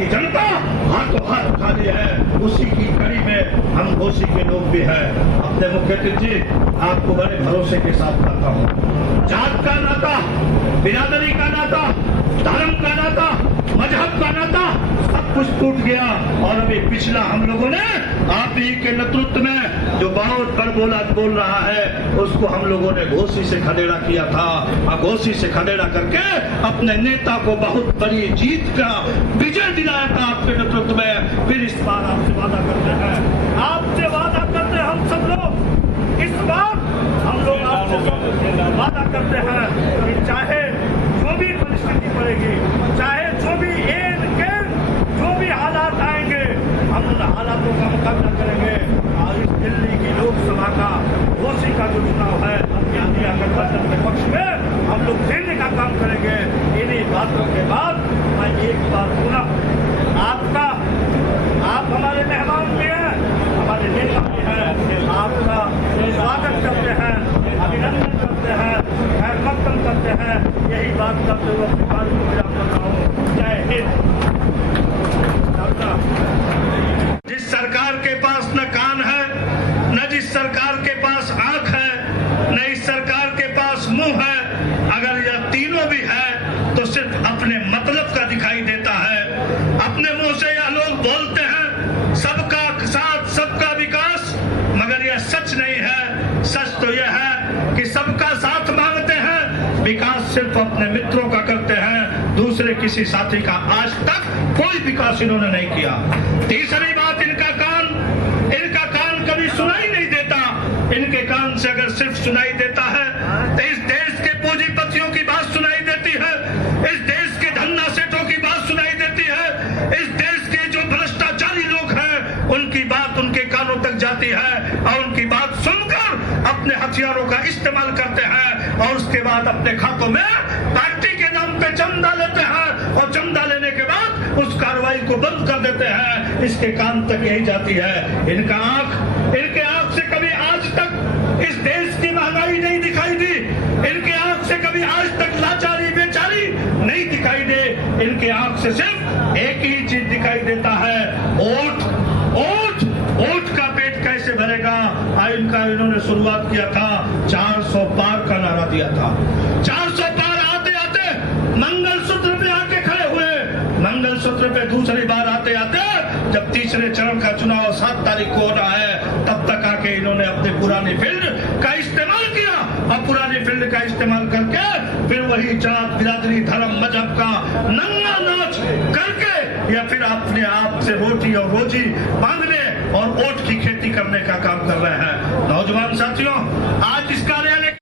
की जनता हाथों हाथ खाली है, उसी की कड़ी में हम घोसी के लोग भी हैं। अपने मुख्य अतिथि जी, आपको बड़े भरोसे के साथ कहता हूँ, जात का नाता, बिरादरी का नाता, धर्म का नाता, मजहब का नाता सब कुछ टूट गया। और अभी पिछला हम लोगों ने आप ही के नेतृत्व में जो बहुत बड़बोला बोल रहा है, उसको हम लोगों ने घोसी से खदेड़ा किया था, और घोसी से खदेड़ा करके अपने नेता को बहुत बड़ी जीत का विजय दिलाया था आपके नेतृत्व में। फिर इस बार आपसे वादा करते हैं, आपसे वादा करते हैं हम सब लोग, इस बार हम लोग आपसे वादा करते हैं कि चाहे जो भी परिस्थिति पड़ेगी, चाहे जो भी जो भी हालात आएंगे, हम उन हालातों का मुकाबला करेंगे। और इस दिल्ली की लोकसभा का घोसी का जो चुनाव है, इंडिया गठबंधन के पक्ष में हम लोग देने का काम करेंगे। इन्हीं बातों के बाद मैं एक बार पुनः आप हमारे मेहमान भी हैं, हमारे नेता भी हैं, आपका स्वागत करते हैं, अभिनंदन करते हैं, खैरमकदम करते हैं। यही बात करते हुए अपनी बात को विराम करता हूँ। जय हिंद। जिस सरकार के पास न कान है, न जिस सरकार के पास आंख है, न इस सरकार के पास मुंह है, अगर यह तीनों भी है तो सिर्फ अपने मतलब का दिखाई देता है। अपने मुंह से यह लोग बोलते हैं सबका साथ सबका विकास, मगर यह सच नहीं है। सच तो यह है कि सबका साथ मांगते हैं, विकास सिर्फ अपने मित्रों का करते हैं, दूसरे किसी साथी का आज तक कोई विकास इन्होंने नहीं किया। तीसरी बात, इनका कान कभी सुनाई नहीं देता। इनके कान से अगर सिर्फ सुनाई देता है तो इस देश के पूंजीपतियों की बात सुनाई देती है, इस देश के धन्ना सेठों की बात सुनाई देती है, इस देश के जो भ्रष्टाचारी लोग हैं उनकी बात उनके कानों तक जाती है, और उनकी बात सुनकर अपने हथियारों का इस्तेमाल करते हैं, और उसके बाद अपने खातों में पार्टी के नाम पे चंदा लेते हैं, और चंदा लेने के बाद उस कार्रवाई को बंद कर देते हैं। इसके कान तक यही जाती है। इनके आंख से कभी आज तक इस देश की महंगाई नहीं दिखाई दी, इनके आंख से कभी आज तक लाचारी बेचारी नहीं दिखाई दे। इनके आंख से सिर्फ एक ही चीज दिखाई देता है, ओट का पेट कैसे भरेगा। इन्होंने शुरुआत किया था 400 पार का नारा दिया था। 400 पार आते आते मंगलसूत्र पे आके खड़े हुए। मंगलसूत्र पे दूसरी बार आते आते जब तीसरे चरण का चुनाव 7 तारीख को हो रहा है, तब तक आके इन्होंने अपनी पुरानी फील्ड का इस्तेमाल किया, और पुरानी फील्ड का इस्तेमाल करके फिर वही जात बिरादरी धर्म मजहब का नंगा नाच करके या फिर अपने आप से रोटी और रोजी मांगने और वोट की खेती करने का काम कर रहे हैं। नौजवान साथियों,